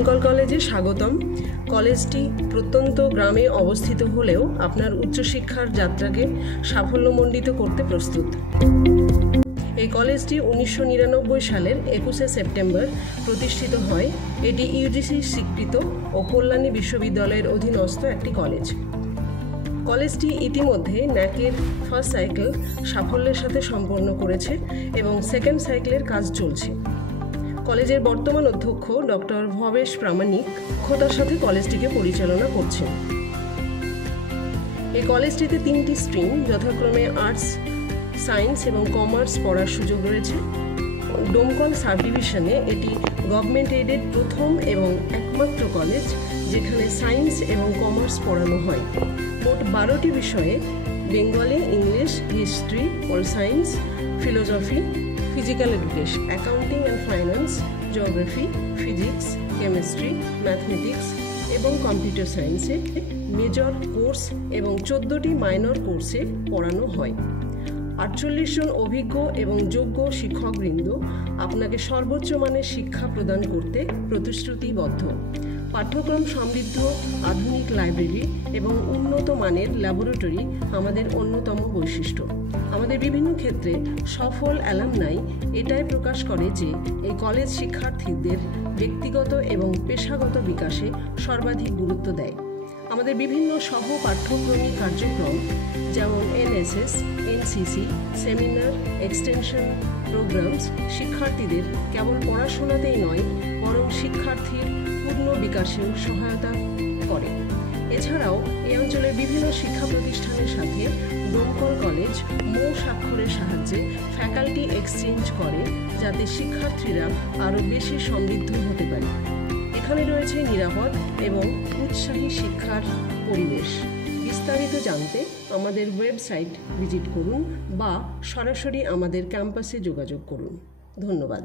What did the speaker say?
ডোমকল কলেজে স্বাগতম। কলেজটি প্রত্যন্ত গ্রামে অবস্থিত হলেও আপনার উচ্চশিক্ষার যাত্রাকে সাফল্যমণ্ডিত করতে প্রস্তুত। এই কলেজটি 1999 সালের 21শে সেপ্টেম্বর প্রতিষ্ঠিত হয়। এটি ইউজিসি স্বীকৃত ও কল্যাণী বিশ্ববিদ্যালয়ের অধীনস্থ একটি কলেজ। কলেজটি ইতিমধ্যে ন্যাকের ফার্স্ট সাইকেল সাফল্যের সাথে সম্পন্ন করেছে এবং সেকেন্ড সাইকেলের কাজ চলছে। কলেজের বর্তমান অধ্যক্ষ ডক্টর ভবেশ প্রামাণিক দক্ষতার সাথে কলেজটিকে পরিচালনা করছেন। এই কলেজটিতে 3টি স্ট্রিম যথাক্রমে আর্টস, সায়েন্স এবং কমার্স পড়ার সুযোগ রয়েছে। ডোমকল সাব ডিভিশনে এটি গভর্নমেন্ট এইডেড প্রথম এবং একমাত্র কলেজ যেখানে সায়েন্স এবং কমার্স পড়ানো হয়। মোট 12টি বিষয়ে Bengali, English, history, pol science, philosophy, physical education, accounting and finance, geography, physics, chemistry, mathematics এবং কম্পিউটার সায়েন্সে মেজর কোর্স এবং 14টি মাইনর কোর্সে পড়ানো হয়। 48 জন অভিজ্ঞ এবং যোগ্য শিক্ষকবৃন্দ আপনাকে সর্বোচ্চ মানের শিক্ষা প্রদান করতে প্রতিশ্রুতিবদ্ধ। পাঠ্যক্রম সমৃদ্ধ আধুনিক লাইব্রেরি এবং উন্নত মানের ল্যাবরেটরি আমাদের অন্যতম বৈশিষ্ট্য। আমাদের বিভিন্ন ক্ষেত্রে সফল অ্যালামনাই এটাই প্রকাশ করে যে এই কলেজ শিক্ষার্থীদের ব্যক্তিগত এবং পেশাগত বিকাশে সর্বাধিক গুরুত্ব দেয়। আমাদের বিভিন্ন সহ পাঠ্যক্রমিক কার্যক্রম যেমন NSS, NCC, seminar, extension programs শিক্ষার্থীদের কেবল পড়াশোনাতেই নয় বরং শিক্ষার্থীর পূর্ণ বিকাশেও সহায়তা করে। এছাড়াও এই অঞ্চলের বিভিন্ন শিক্ষা প্রতিষ্ঠানের সাথে ডোমকল কলেজ স্বাক্ষরের সাহায্যে ফ্যাকাল্টি এক্সচেঞ্জ করে যাতে শিক্ষার্থীরা আরও বেশি সমৃদ্ধ হতে পারে। এখানে রয়েছে নিরাপদ এবং উৎসাহী শিক্ষার পরিবেশ। বিস্তারিত জানতে আমাদের ওয়েবসাইট ভিজিট করুন বা সরাসরি আমাদের ক্যাম্পাসে যোগাযোগ করুন। ধন্যবাদ।